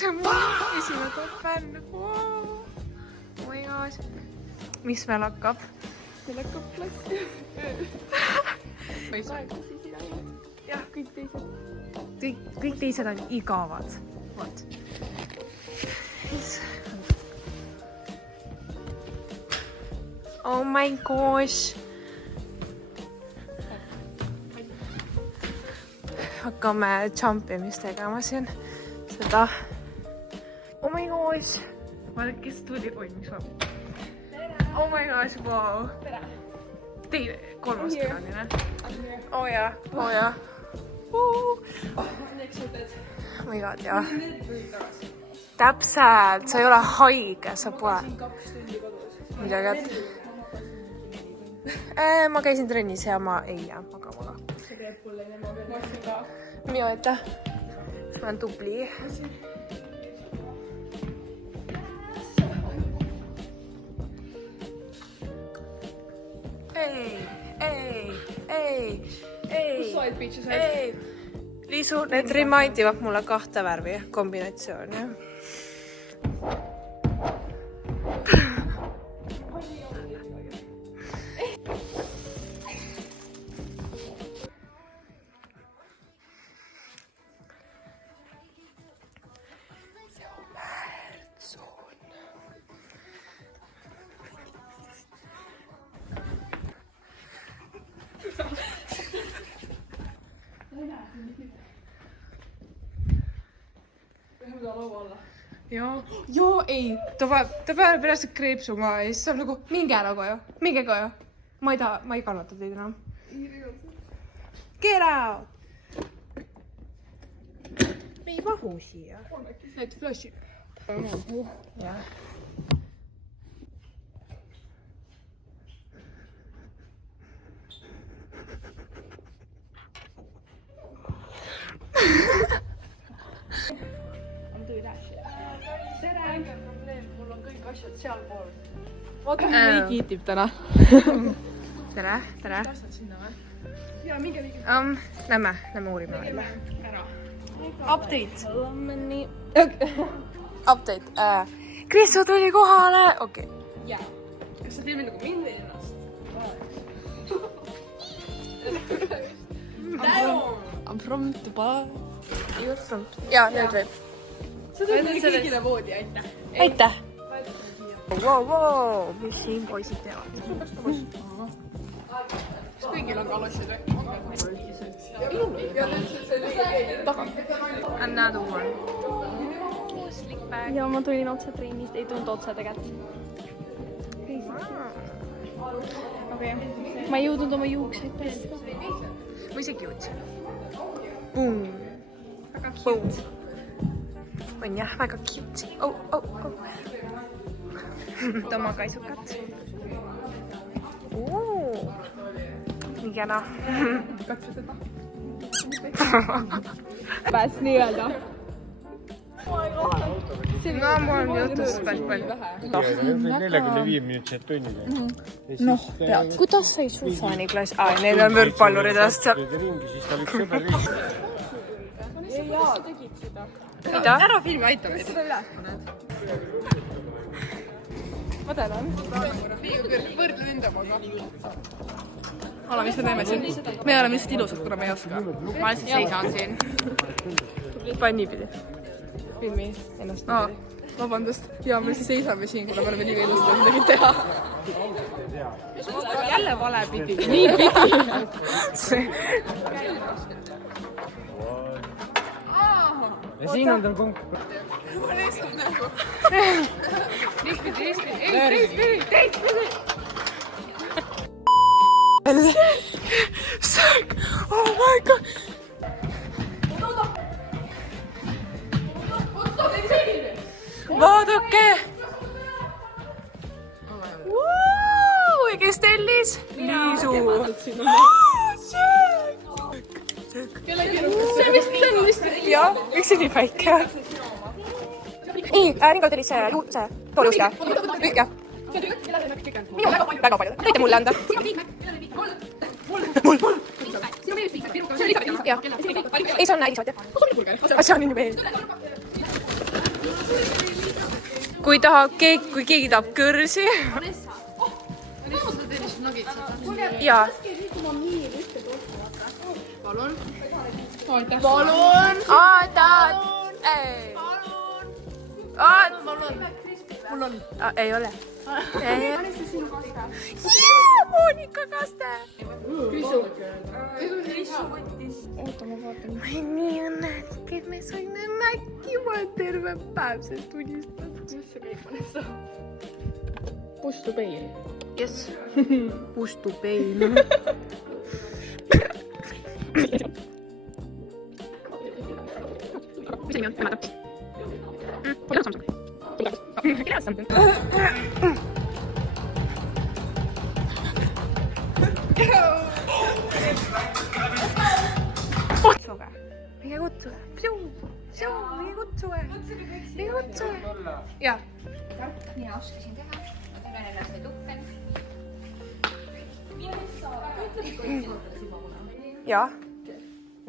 see on mu esimene top fänn. Oh my gosh. Mis meil hakkab? Meil hakkab platti. Jah, kõik teised on igavad. Vot. Oh my gosh. Hakkame jumpimist tegema siin. Seda. Oh my gosh. Vaata, kes tuli. Oi, miks ma... Oh my gosh, wow. Teine, kolmas külaline. Oh jah, oh jah. Oh my god, jah. Täpselt, sa ei ole haige, sa pole. Midagi, ma käisin trennis ja ma ei jää magama. See teeb mulle nema veel. Ma olen ka. Minu aitäh. Ma olen tubli. Kus sa oled piitsu said? Liisu, need remindivad mulle kahte värvi kombinatsiooni. Joo, ei. Ta peab pärast kreepsuma ja siis on nagu, minge ära koju. Minge koju. Ma ei kannata teid enam. Get out! Me ei mahu siia. Need flashid. Jah. Mul on kõik asjad seal pool. Vaata, ei kiitib täna. Tere, tere. Asjad sinna või? Jaa, minge. Lähme uurime välja. Ära. Update. Update. Kristo tuli kohale. Okei. Jaa. Kas sa teeme nagu mind või ennast? I'm from Dubai. Jaa, nüüd veel. Sa tulid meile kõigile voodi, aitäh. Aitäh! Wow. Mis siin poisid teevad? Kas kõigil on kalossid või? Another one. Slick bag. Ja ma tulin otse treenist, ei tulnud otse tegelikult. Okay. Ma ei jõudnud oma juukseid pesta. Ma isegi jõudsin. Boom. Väga cute. On jah, väga cute. Oh. Toma kaisukat. Nii kena. Katsu seda. Pääs nii-öelda. No, mul on jutus päris palju. 45 minutit tunnid. Noh, pead. Kuidas sai Susani klass? Need on võrkpalluridest. Siis ta võiks sõber lihtsalt. Mida? Ära filmi, aita meid. Seda üles paned. Ma tänan. Võrdle enda omaga. Ala, mis me teeme siin? Me oleme lihtsalt ilusad, kuna me ei oska. Ma lihtsalt seisan siin. Panen niipidi. Filmi ennast niipidi. Vabandust. Ja me siis seisame siin, kuna me oleme liiga ilusad, et midagi teha. Jälle vale pidi. Nii pidi. Ja siin on tal konk. Ma lihtsalt nagu. Teistpidi. Särk! Oh my god! Vaadake! Kes tellis? Liisu! See on vist... Jah, miks see nii väike? Nii, Ringo tellis see tooluuska. Jah. Minu väga palju. Võite mulle anda. Mul. Jah. Ei, see on näidisvaat, jah. See on nii veel. kui keegi tahab kõrsi. Jaa. Palun. Ootad. Mul on. Ei ole. Monika kaste. oota, ma vaatan. Ma olen nii õnnelik, et me saime mäkkima terve päev, see tunnistad. Mis see kõik on? Push to pay. Yes. Push to pay. Mis nimi on? Ma ei kutsuge. Minge kutsuge. Minge kutsuge. Jaa. Mina oskasin teha. Ma tulen ennast nüüd ukken. Jaa.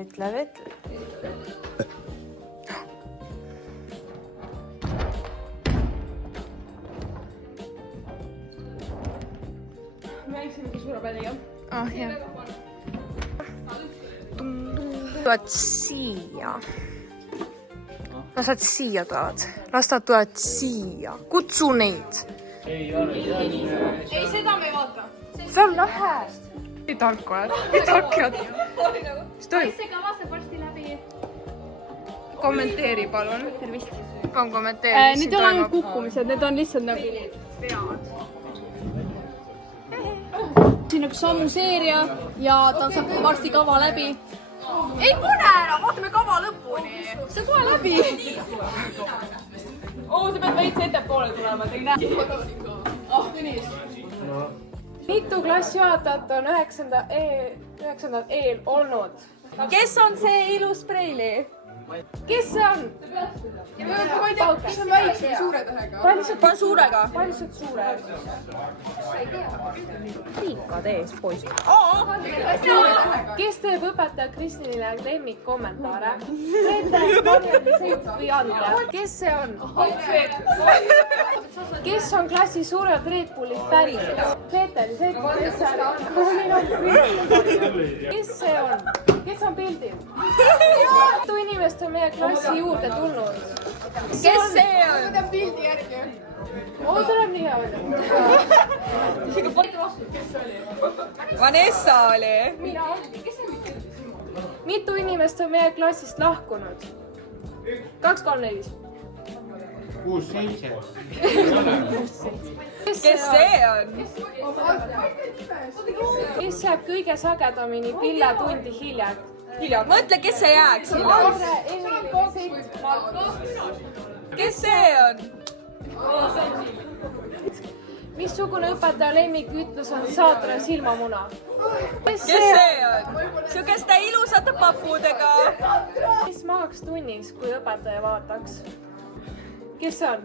Ütle. Me läksimegi suure peale, jah? Jah. Tulevad siia. Las nad siia tulevad. Las nad tulevad siia. Kutsu neid. Ei, seda me ei vaata. See on lähe. Nii tark oled. Nii tark oled. Mis toimub? see ka vastab varsti läbi. Kommenteeri palun. Tervist. Palun kommenteeri. Need ei ole ainult kukkumised, need on lihtsalt nagu... Siin on üks sammuseeria ja ta saab varsti kava läbi. Ei pune enam, vaatame kava lõpuni. See on kohe läbi. Oo, sa pead veits ettepoole tulema, te ei näe. Tõnis. Mitu klassijuhatajat on 9. eel olnud? Kes on see ilus preili? Kes see on? Ma ei tea, kes on väikse või suure tähega? Pane suurega. Palju suured? Liikad ees, poiss. Kes teeb õpetaja Kristinile lemmikkommentaare? Peeter, Marjani, Seit või Andrea? Kes see on? Kes on klassi suured Red Bulli fännid? Peeter, Seit, kes see on? Kes see on? Kes on pildil? Mitu inimest on meie klassi juurde tulnud? Kes see on? Oo, tuleb nii hea öelda. Vanessa oli. Mina. Mitu inimest on meie klassist lahkunud? 2, 3, 4. 6, 7. Kes see on? Kes jääb kõige sagedamini pilletundi hiljaks? Mõtle, kes see jääks hiljem. Kes see on? Missugune õpetaja lemmikütlus on saatana silmamuna? Kes see on? Sihukeste ilusate papudega. Kes maaks tunnis, kui õpetaja vaataks? Kes on?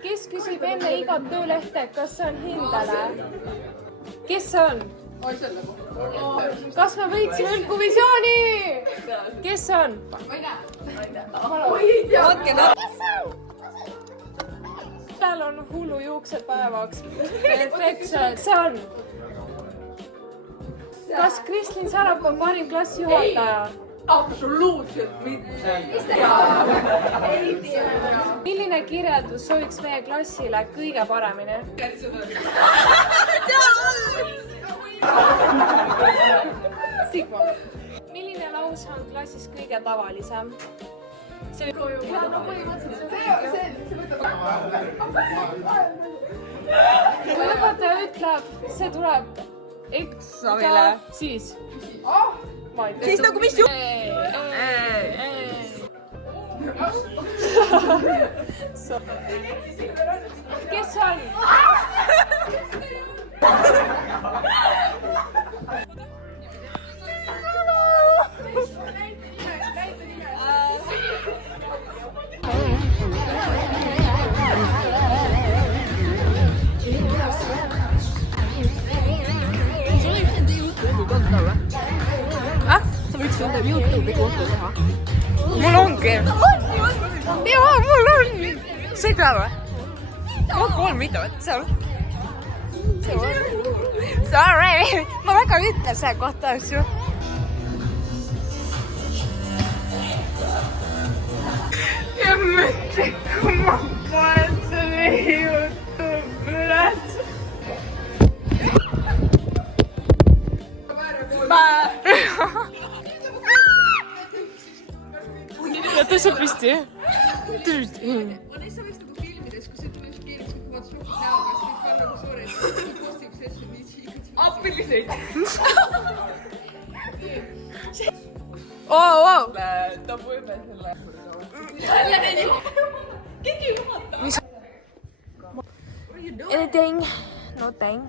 Kes küsib enne igat töölehte, kas see on hindele? Kes see on? Kas me võitsime üldkovisiooni? Kes see on? Andke nad. Tal on hullu juuksed päevaks. Perfektselt. See on. Kas Kristlin Sarap on parim klassijuhataja? Absoluutselt mitte. Milline kirjeldus sobiks meie klassile kõige paremini? Sigma. Milline lause on klassis kõige tavalisem? Kui õpetaja ütleb, see tuleb Eksamile. Siis? Ma ei tea. Siis nagu mis juht? Kes on? Sa võiks sul tuleb YouTube'i konto teha. Mul ongi. Jaa, mul on. Sai ka või? Mul on 3 videot seal. Sorry. Ma väga ütlen selle kohta asju. Ja mõtlen, kui ma panen selle YouTube üles. Ja tõseb püsti. Anything? Nothing.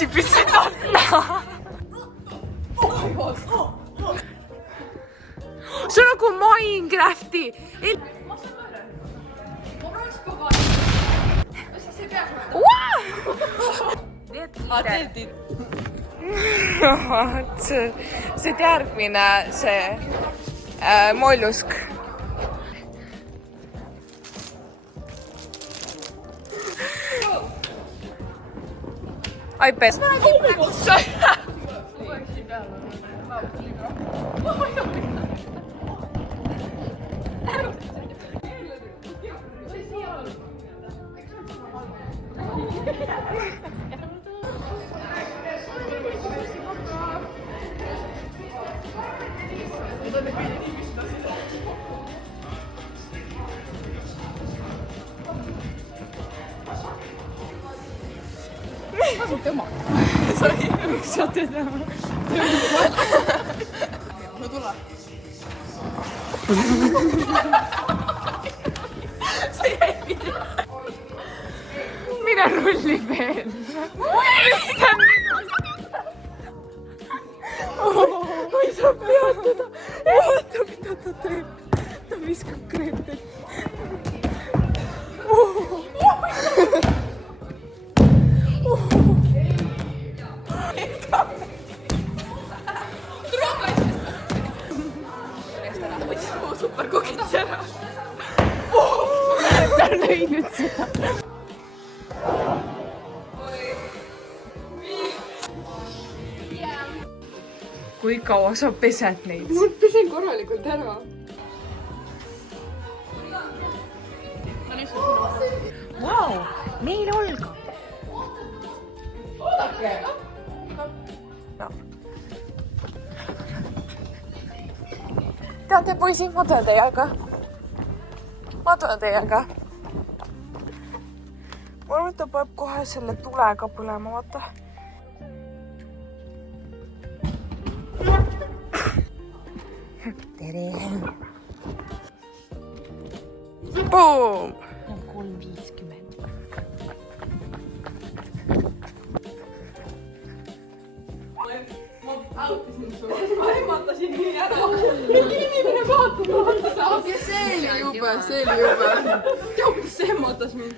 Tüüpiliselt see on nagu Minecrafti. See järgmine, see mollusk. iPad. Mine rulli veel. Ma ei saa peatada. Vaata, mida ta teeb. Ta viskab kreetet. Super kokits ära. Ta lõi nüüd seda. Kui kaua sa pesed neid? Ma pesen korralikult ära. Vau, meil olga. No. Teate, poisid, ma tulen teiega. Ma arvan, et ta peab kohe selle tulega põlema, vaata. Tere. Boom! 3.50. Ma ehmatasin nii ära. Mingi inimene vaatab otsa. See oli jube. Tead, kuidas see ehmatas mind?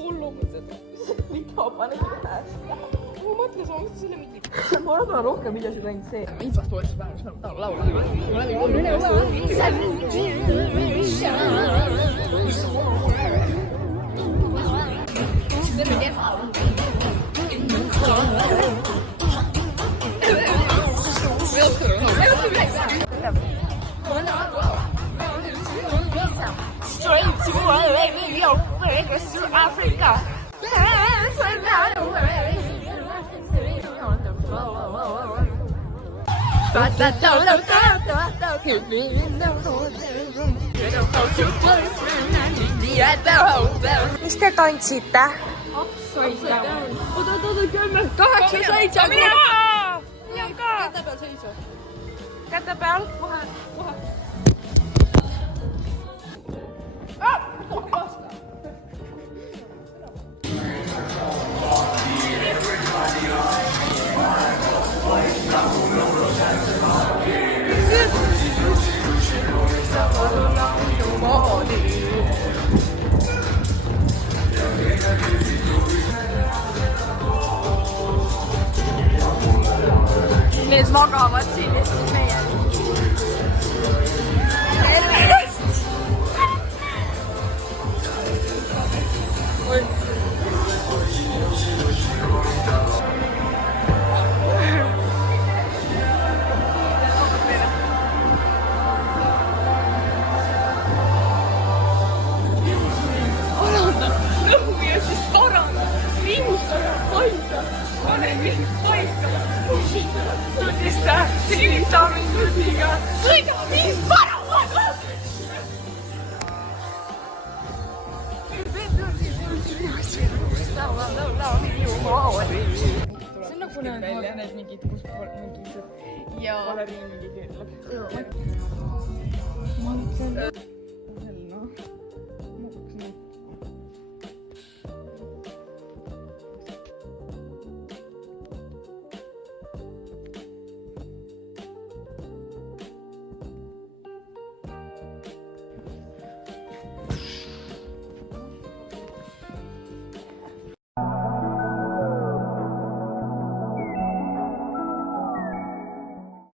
Hullumused. Mida paned üles? Ma mõtlen, sa mõtlesin selle mingi. Ma arvan rohkem videosid ainult see. Infrastoorist vähemalt, ma tahan laulu. Afrika. Mis te tantsite? Oota, 10, 8, 7. Mine ka! Käte peal seisva. Käte peal. Kohe. Need magavad siin ja siis meie. Tervist! Lõhu ja siis paranda, rimustada, paika, pane mind paika. Tunnista silita mind tunniga, sõida mind paramata! See on nagu välja need mingid, kus mingid baleriinid keerleb.